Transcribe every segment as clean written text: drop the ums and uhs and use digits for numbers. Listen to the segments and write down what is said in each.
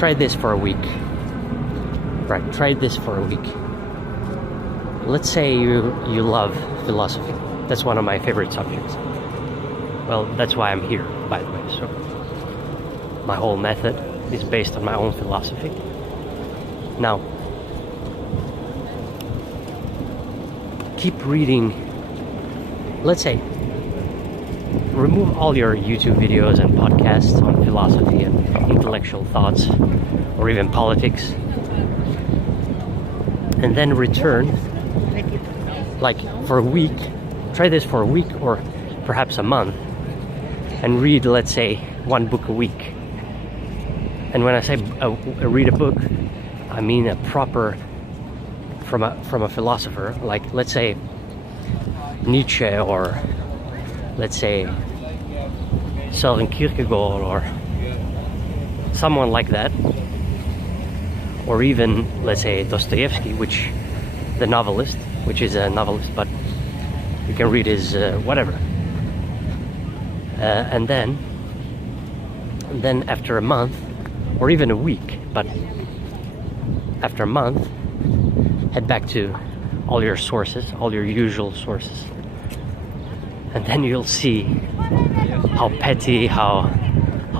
try this for a week. Right, try this for a week. Let's say you love philosophy. That's one of my favorite subjects. Well, that's why I'm here, by the way. So my whole method is based on my own philosophy. Now, keep reading. Let's say, remove all your YouTube videos and podcasts on philosophy and intellectual thoughts, or even politics, and then return, like for a week. Try this for a week or perhaps a month, and read, let's say, one book a week. And when I say read a book, I mean a proper, from a philosopher, like let's say Nietzsche, or let's say Søren Kierkegaard, or someone like that, or even let's say Dostoevsky, the novelist, which is a novelist, but you can read his whatever. And then after a month, or even a week, but after a month, head back to all your sources, all your usual sources, and then you'll see how petty, how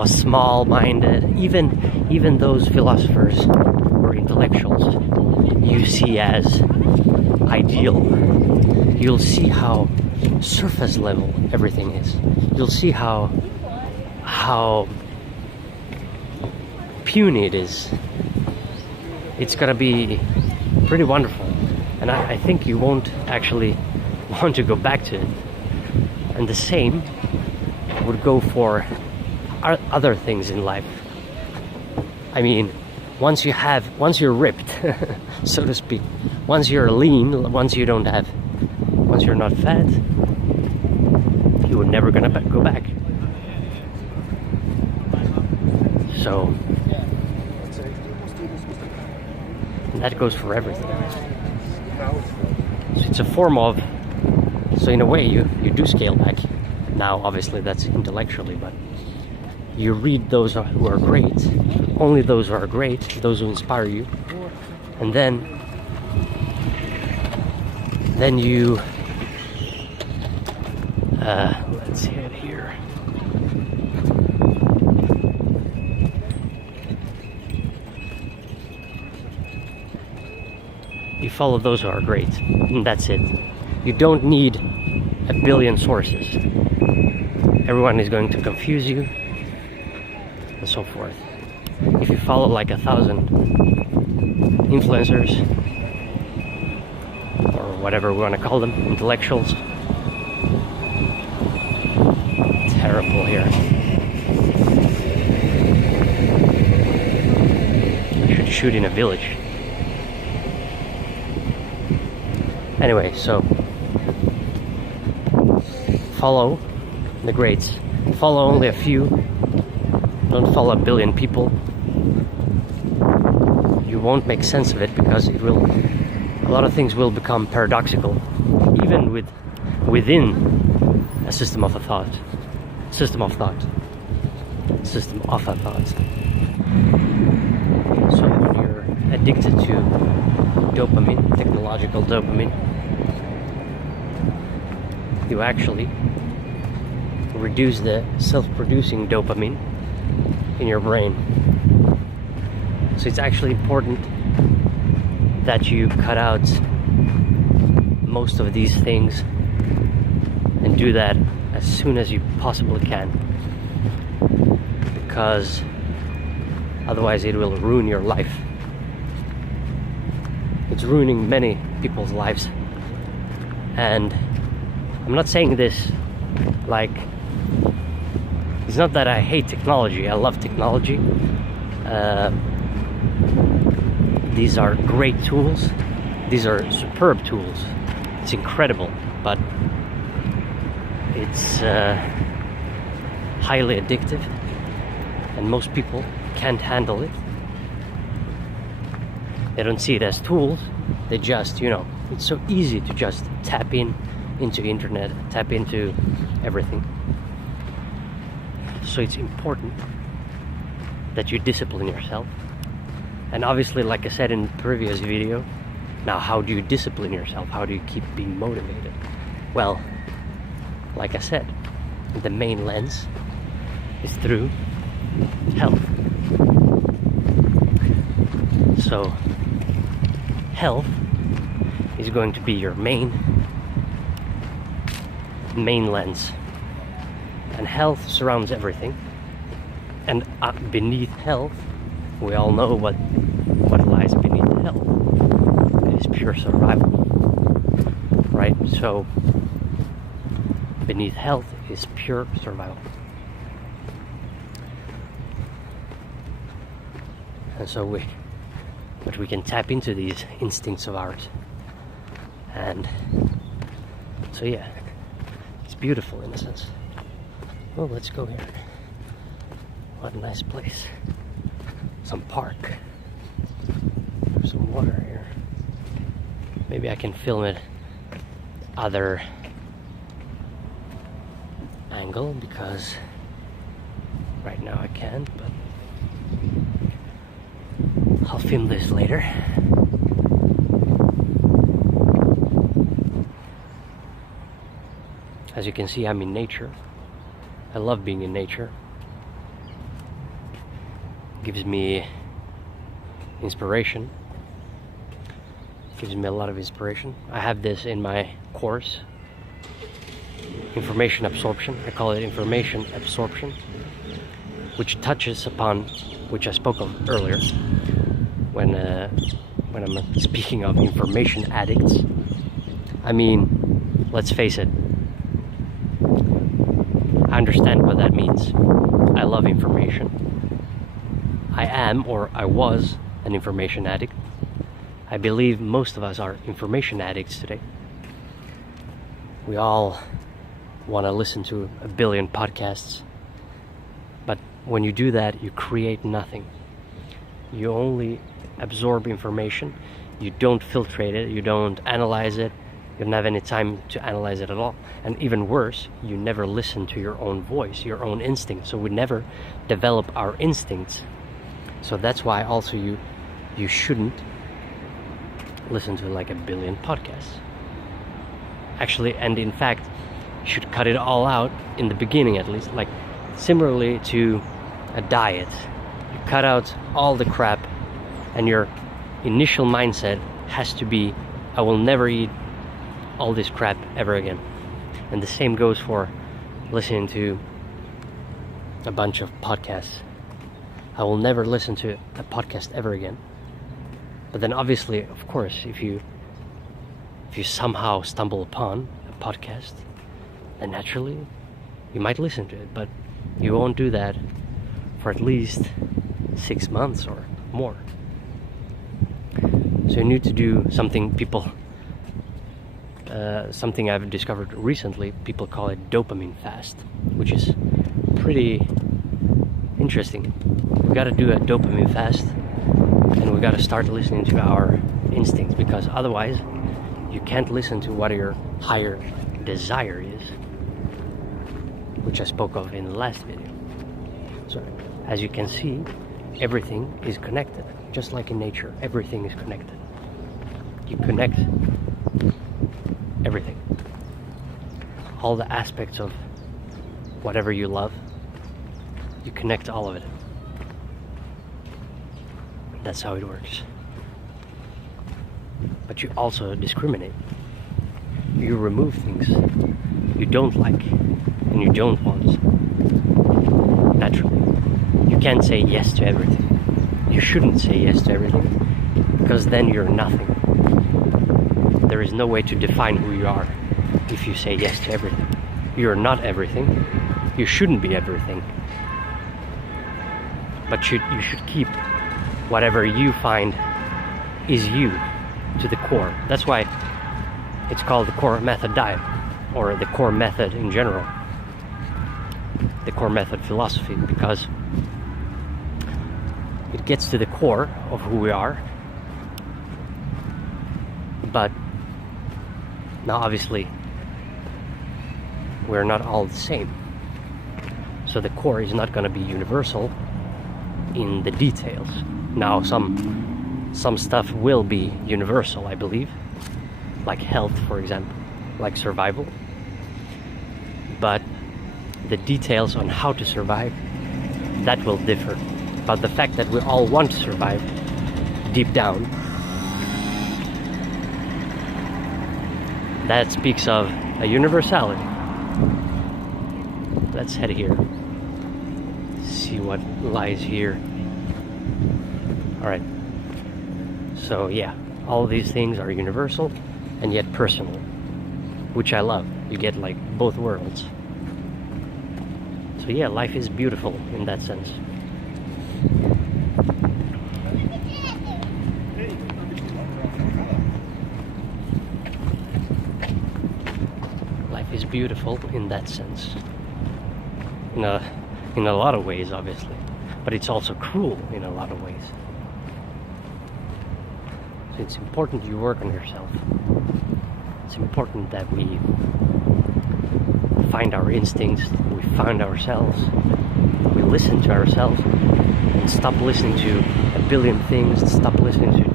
small-minded, even those philosophers or intellectuals you see as ideal. You'll see how surface level everything is. You'll see how puny it is. It's gonna be pretty wonderful, and I think you won't actually want to go back to it. And the same would go for other things in life. I mean, once you're ripped, so to speak, once you're lean, once you're not fat, you were never gonna go back. So that goes for everything. So it's a form of, so in a way you do scale back. Now obviously that's intellectually, but you read those who are great, only those who are great, those who inspire you, and then you let's see it here. You follow those who are great, and that's it. You don't need a billion sources. Everyone is going to confuse you, and so forth. If you follow like 1,000 influencers, or whatever we want to call them, intellectuals. Terrible here. I should shoot in a village. Anyway, so follow the greats. Follow only a few. Don't follow a billion people. You won't make sense of it, because a lot of things will become paradoxical, even within a system of a thought. So when you're addicted to dopamine, technological dopamine, you actually reduce the self-producing dopamine in your brain. So it's actually important that you cut out most of these things, and do that as soon as you possibly can, because otherwise it will ruin your life. It's ruining many people's lives. And I'm not saying this like, it's not that I hate technology. I love technology. These are great tools. These are superb tools. It's incredible, but it's highly addictive, and most people can't handle it. They don't see it as tools. They just, it's so easy to just tap into internet, tap into everything. So it's important that you discipline yourself And obviously, like I said in the previous video, now how do you discipline yourself? How do you keep being motivated? Well, like I said, the main lens is through health. So health is going to be your main lens, and health surrounds everything. And beneath health, we all know what lies beneath health. It is pure survival, right? So beneath health is pure survival. And so we can tap into these instincts of ours. And so yeah, it's beautiful in a sense. Well, let's go here. What a nice place. Some park. There's some water here. Maybe I can film it other angle, because right now I can't, but I'll film this later. As you can see, I'm in nature. I love being in nature. Gives me inspiration. Gives me a lot of inspiration. I have this in my course, information absorption. I call it information absorption, which touches upon, which I spoke of earlier when I'm speaking of information addicts. I mean, let's face it, I understand what that means. I love information. I am, or I was, an information addict. I believe most of us are information addicts today. We all want to listen to a billion podcasts, but when you do that, you create nothing. You only absorb information. You don't filtrate it. You don't analyze it. You don't have any time to analyze it at all. And even worse, you never listen to your own voice, your own instinct. So we never develop our instincts. So that's why also you shouldn't listen to like a billion podcasts. Actually, and in fact, you should cut it all out in the beginning at least. Like similarly to a diet. You cut out all the crap, and your initial mindset has to be, I will never eat all this crap ever again. And the same goes for listening to a bunch of podcasts. I will never listen to a podcast ever again. But then obviously, of course, if you somehow stumble upon a podcast, then naturally you might listen to it, but you won't do that for at least 6 months or more. So you need to do something something I've discovered recently. People call it dopamine fast, which is pretty interesting. We got to do a dopamine fast, and we got to start listening to our instincts, because otherwise you can't listen to what your higher desire is, which I spoke of in the last video. So as you can see, everything is connected. Just like in nature, everything is connected. You connect everything, all the aspects of whatever you love, you connect all of it. That's how it works. But you also discriminate. You remove things you don't like and you don't want. Naturally, you can't say yes to everything. You shouldn't say yes to everything, because then you're nothing. There is no way to define who you are if you say yes to everything. You're not everything. You shouldn't be everything. But you should keep whatever you find is you to the core. That's why it's called the Core Method diet, or the Core Method in general. The Core Method philosophy, because it gets to the core of who we are. But now obviously we're not all the same. So the core is not going to be universal. in the details. Now some stuff will be universal, I believe, like health, for example, like survival, but the details on how to survive, that will differ. But the fact that we all want to survive deep down, that speaks of a universality. Let's head here, see what lies here. All right, so yeah, all these things are universal and yet personal, which I love. You get like both worlds. So yeah, life is beautiful in that sense. Life is beautiful in that sense. In a lot of ways, obviously, but it's also cruel in a lot of ways. So it's important you work on yourself. It's important that we find our instincts, we find ourselves, we listen to ourselves, and stop listening to a billion things, stop listening to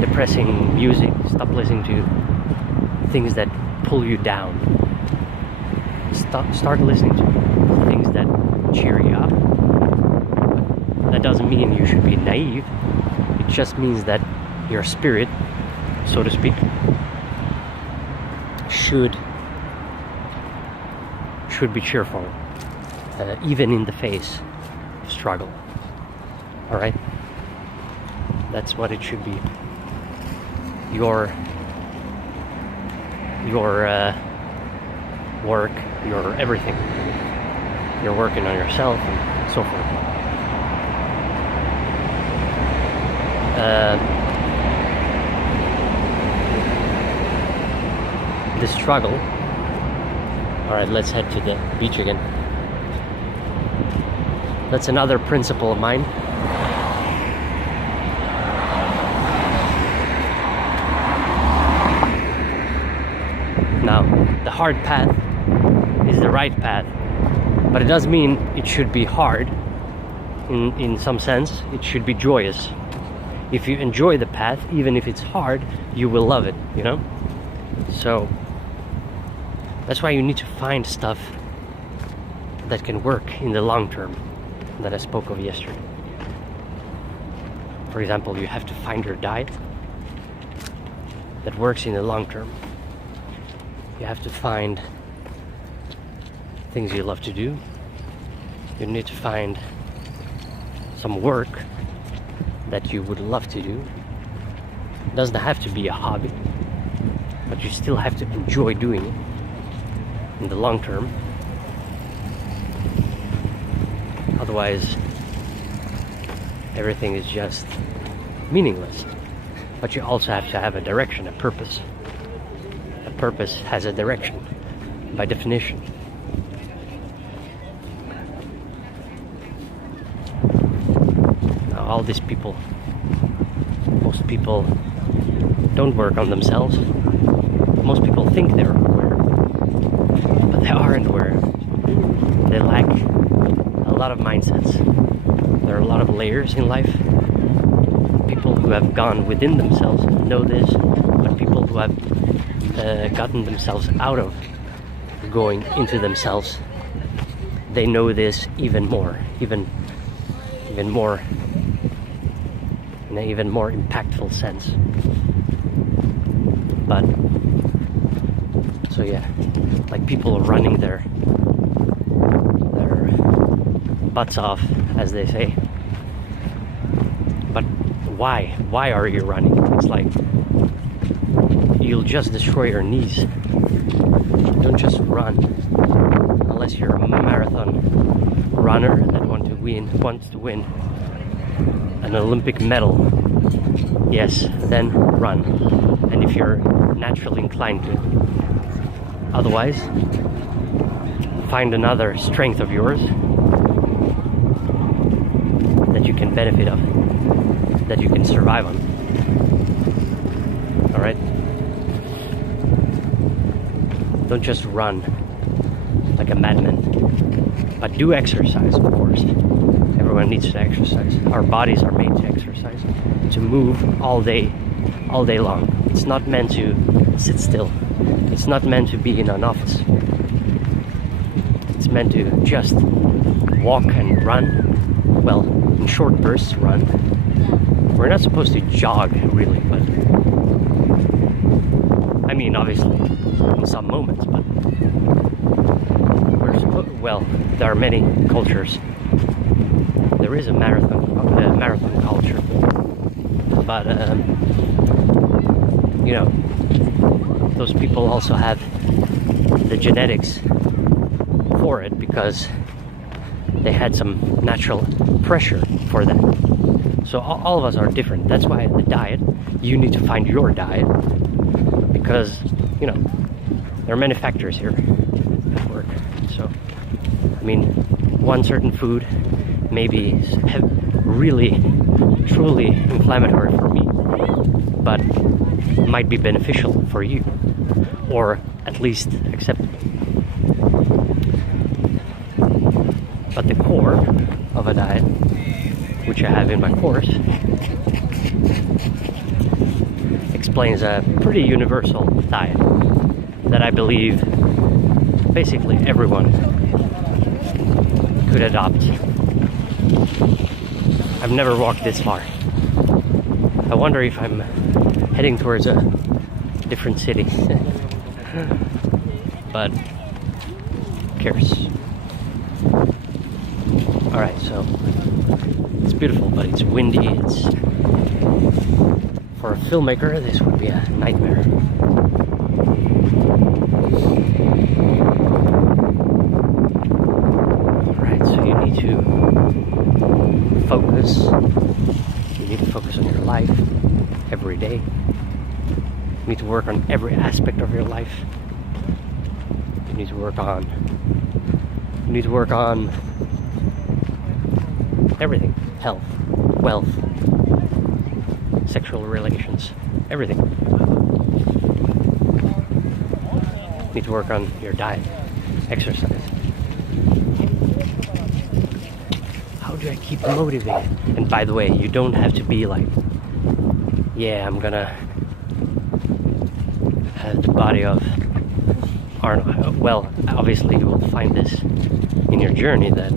depressing music, stop listening to things that pull you down. Start listening to things that cheer you up. That doesn't mean you should be naive. It just means that your spirit, so to speak, should be cheerful, even in the face of struggle. All right, that's what it should be. Your work, your everything. You're working on yourself and so forth. The struggle. Alright, let's head to the beach again. That's another principle of mine. Now, the hard path is the right path, but it does mean it should be hard. In some sense, it should be joyous. If you enjoy the path, even if it's hard, you will love it, you know? So that's why you need to find stuff that can work in the long term that I spoke of yesterday. For example, you have to find your diet that works in the long term. You have to find things you love to do. You need to find some work that you would love to do. It doesn't have to be a hobby, but you still have to enjoy doing it in the long term. Otherwise, everything is just meaningless. But you also have to have a direction, a purpose. A purpose has a direction, by definition. Now, all these people, most people don't work on themselves. Most people think they're aware, but they aren't aware. They lack a lot of mindsets. There are a lot of layers in life. People who have gone within themselves know this, but people who have gotten themselves out of going into themselves, they know this even more, even more, in an even more impactful sense. But so yeah, like people running their butts off, as they say. But why? Why are you running? It's like you'll just destroy your knees. Don't just run unless you're a marathon runner that wants to win an Olympic medal. Yes, then run. And if you're naturally inclined to. Otherwise, find another strength of yours that you can benefit of, that you can survive on. Alright? Don't just run like a madman, but do exercise, of course. Everyone everyone needs to exercise. Our bodies are made to exercise, to move all day long. It's not meant to sit still. It's not meant to be in an office. It's meant to just walk and run. Well, in short bursts, run. We're not supposed to jog, really, but I mean, obviously, in some moments, but well, there are many cultures. There is a marathon culture, but you know, those people also have the genetics for it because they had some natural pressure for that. So all of us are different. That's why the diet, you need to find your diet, because you know there are many factors here at work. So I mean, one certain food may be really truly inflammatory for me, but might be beneficial for you, or at least acceptable. But the core of a diet, which I have in my course, explains a pretty universal diet that I believe basically everyone could adopt. I've never walked this far. I wonder if I'm heading towards a different city. But who cares? Alright, so it's beautiful, but it's windy. It's, for a filmmaker, this would be a nightmare. Alright, so you need to focus. You need to focus on your life every day. You need to work on every aspect of your life. You need to work on everything. Health, wealth, sexual relations, everything. You need to work on your diet, exercise. How do I keep motivated? And by the way, you don't have to be like, yeah, I'm gonna have the body of Arnold. Well, obviously you will find this in your journey that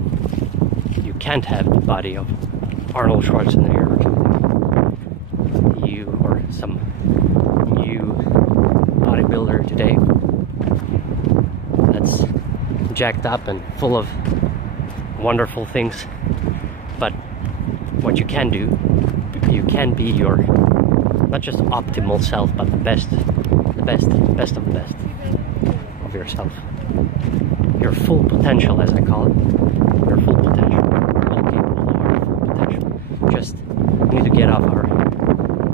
you can't have the body of Arnold Schwarzenegger or something. You or some new bodybuilder today that's jacked up and full of wonderful things. But what you can do, you can be your not just optimal self, but the best of the best of yourself. Your full potential, as I call it. Your full potential. We're all capable of our full potential. Just need to get off our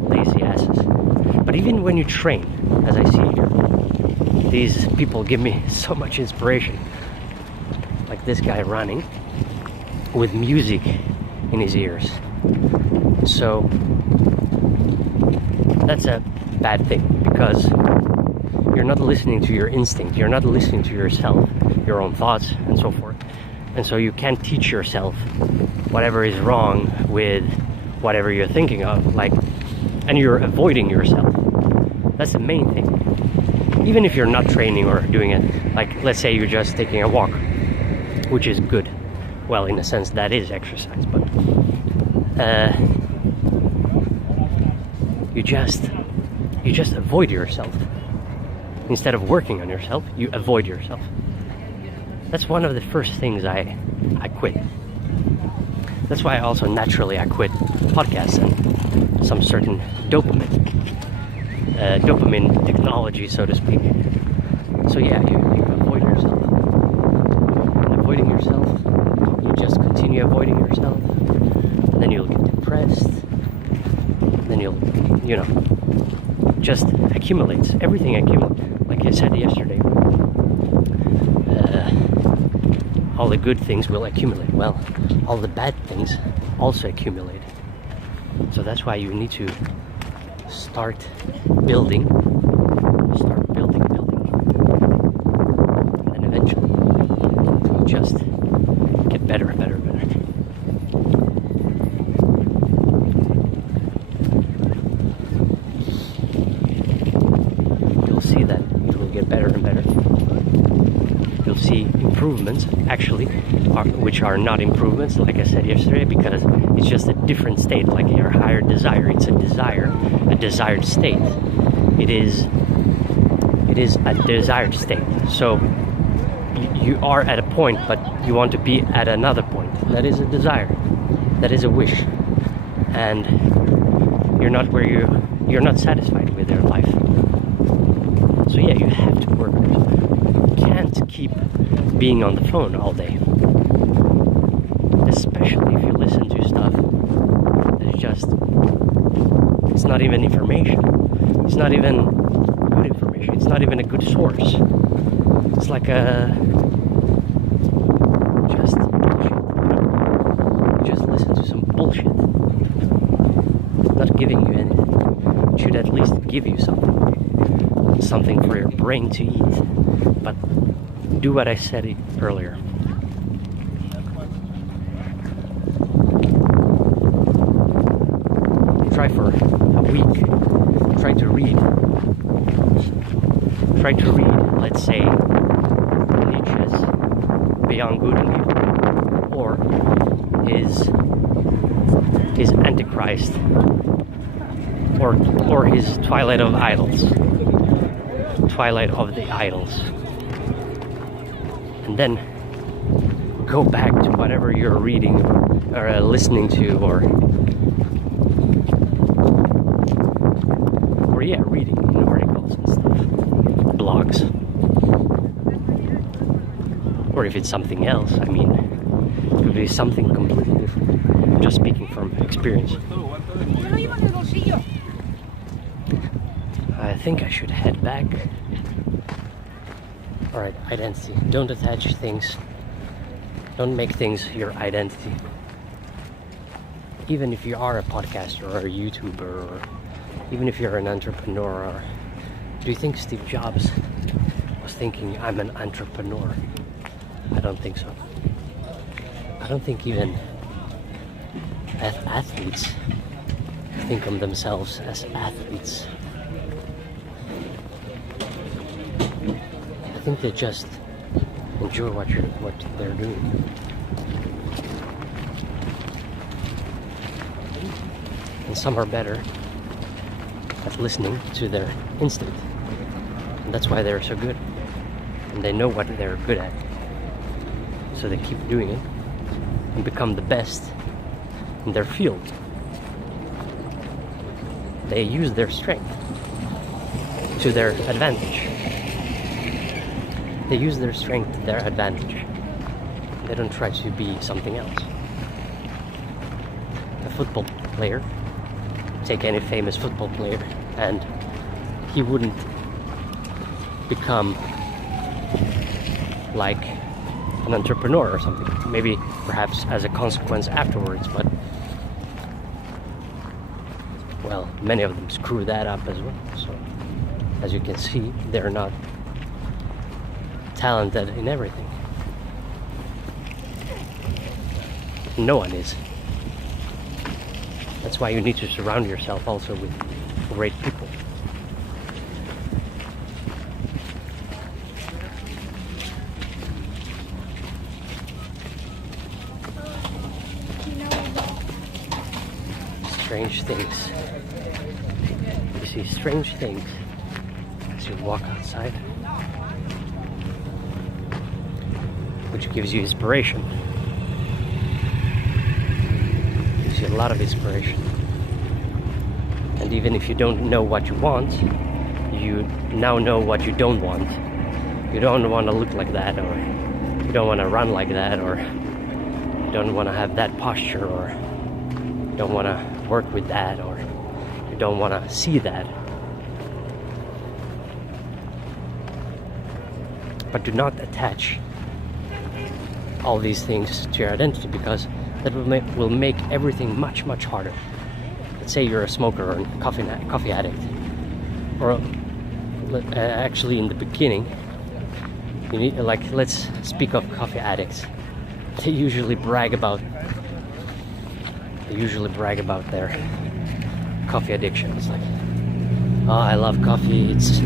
lazy asses. But even when you train, as I see here, these people give me so much inspiration. Like this guy running with music in his ears. So that's a bad thing, because you're not listening to your instinct, you're not listening to yourself, your own thoughts, and so forth. And so you can't teach yourself whatever is wrong with whatever you're thinking of, like, and you're avoiding yourself. That's the main thing. Even if you're not training or doing it, like, let's say you're just taking a walk, which is good. Well, in a sense, that is exercise, but you just avoid yourself. Instead of working on yourself, you avoid yourself. That's one of the first things I quit. That's why also naturally I quit podcasts and some certain dopamine technology, so to speak. So yeah, you avoid yourself. And avoiding yourself, you just continue avoiding yourself. And then you'll get depressed. Then you'll, just accumulates. Everything accumulates. Like I said yesterday, all the good things will accumulate. Well, all the bad things also accumulate. So that's why you need to start building. And then eventually just get better. improvements, actually, which are not improvements, like I said yesterday, because it's just a different state, like your higher desire. It's a desire, a desired state. It is a desired state. So you are at a point, but you want to be at another point. That is a desire. That is a wish. And you're not where you're not satisfied with your life. So yeah, you have to work. You can't keep being on the phone all day. Especially if you listen to stuff that is just, it's not even information. It's not even good information. It's not even a good source. It's like just bullshit. You just listen to some bullshit. Not giving you anything. It should at least give you something for your brain to eat. But do what I said earlier. Try for a week. Try to read. Let's say, Nietzsche's Beyond Good and Evil, or his Antichrist, or his Twilight of the Idols, and then go back to whatever you're reading or listening to, or reading articles and stuff, blogs, or if it's something else, I mean, it could be something completely different. I'm just speaking from experience. I think I should head back. Alright, identity. Don't attach things. Don't make things your identity. Even if you are a podcaster or a YouTuber, or even if you're an entrepreneur, or do you think Steve Jobs was thinking, I'm an entrepreneur? I don't think so. I don't think even athletes think of themselves as athletes. I think they just enjoy what they're doing. And some are better at listening to their instinct. And that's why they're so good. And they know what they're good at. So they keep doing it and become the best in their field. They use their strength to their advantage. They use their strength to their advantage. They don't try to be something else. A football player, take any famous football player, and he wouldn't become like an entrepreneur or something. Maybe perhaps as a consequence afterwards, but well, many of them screw that up as well. So as you can see, they're not talented in everything. No one is. That's why you need to surround yourself also with great people. Strange things. You see strange things as you walk outside, which gives you inspiration. Gives you a lot of inspiration. And even if you don't know what you want, you now know what you don't want. You don't want to look like that, or you don't want to run like that, or you don't want to have that posture, or you don't want to work with that, or you don't want to see that. But do not attach all these things to your identity, because that will make everything much, much harder. Let's say you're a smoker or a coffee addict, or actually in the beginning, you need, like, let's speak of coffee addicts. They usually brag about their coffee addiction. It's like, oh, I love coffee. It's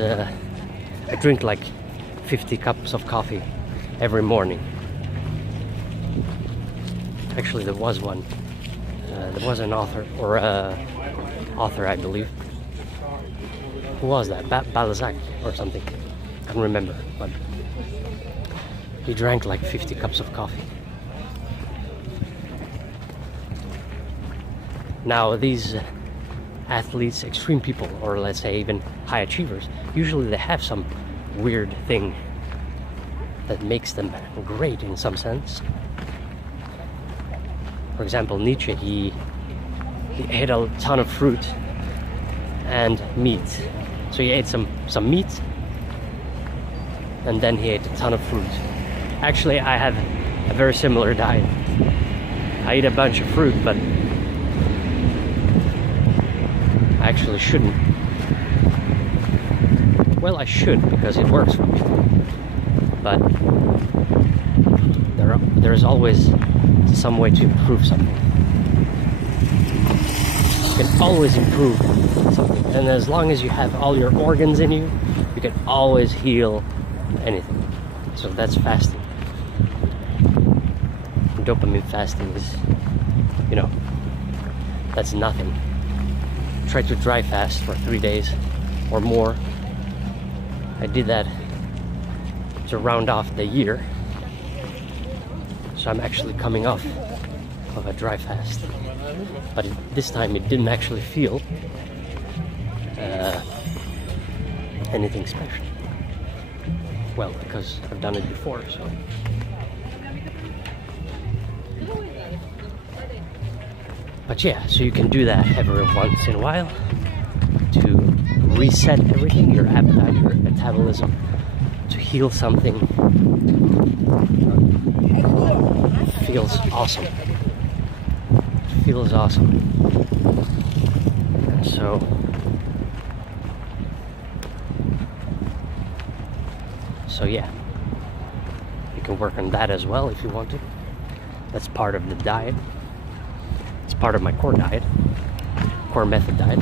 I drink like 50 cups of coffee every morning. Actually, there was one. There was an author, or author, I believe. Who was that? Balzac or something. I can't remember. But he drank like 50 cups of coffee. Now, these athletes, extreme people, or let's say even high achievers, usually they have some weird thing that makes them great in some sense. For example, Nietzsche, he ate a ton of fruit and meat. So he ate some meat, and then he ate a ton of fruit. Actually, I have a very similar diet. I eat a bunch of fruit, but I actually shouldn't. Well, I should, because it works for me. But there's always some way to improve something. You can always improve something. And as long as you have all your organs in you, you can always heal anything. So that's fasting. Dopamine fasting is, that's nothing. Try to dry fast for 3 days or more. I did that to round off the year. So I'm actually coming off of a dry fast. But this time it didn't actually feel anything special. Well, because I've done it before, so. But yeah, so you can do that every once in a while to reset everything, your appetite, your metabolism, to heal something. It feels awesome. It feels awesome. And so yeah, you can work on that as well if you want to. That's part of the diet. It's part of my core diet, core method diet.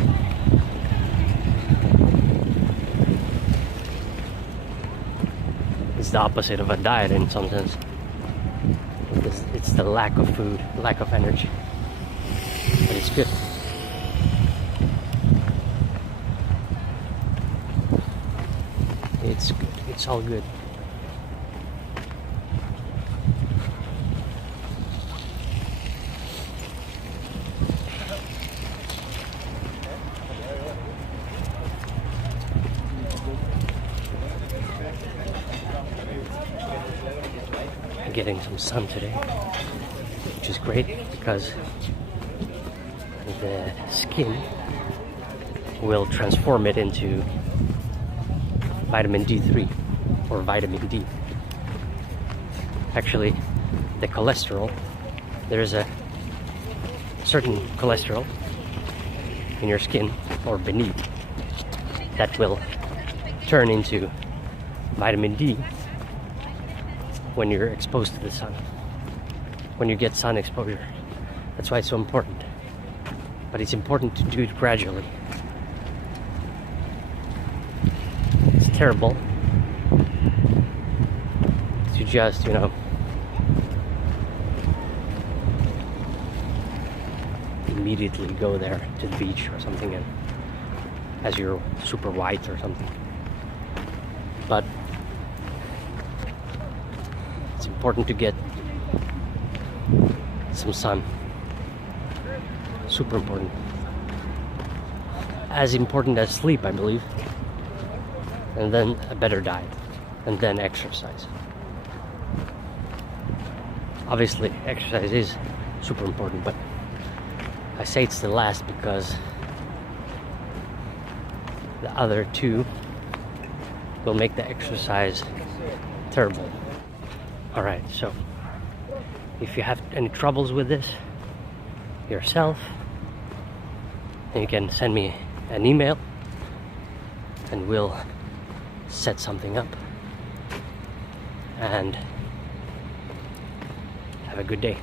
It's the opposite of a diet in some sense. It's the lack of food, lack of energy. But it's good. It's good. It's all good. Getting some sun today, which is great because the skin will transform it into vitamin D3 or vitamin D. Actually, the cholesterol, there's a certain cholesterol in your skin or beneath that will turn into vitamin D when you're exposed to the sun, when you get sun exposure. That's why it's so important. But it's important to do it gradually. It's terrible to just, immediately go there to the beach or something and as you're super white or something. But it's important to get some sun. Super important. As important as sleep, I believe. And then a better diet. And then exercise. Obviously, exercise is super important, but I say it's the last because the other two will make the exercise terrible. Alright, so if you have any troubles with this yourself, then you can send me an email and we'll set something up. And have a good day.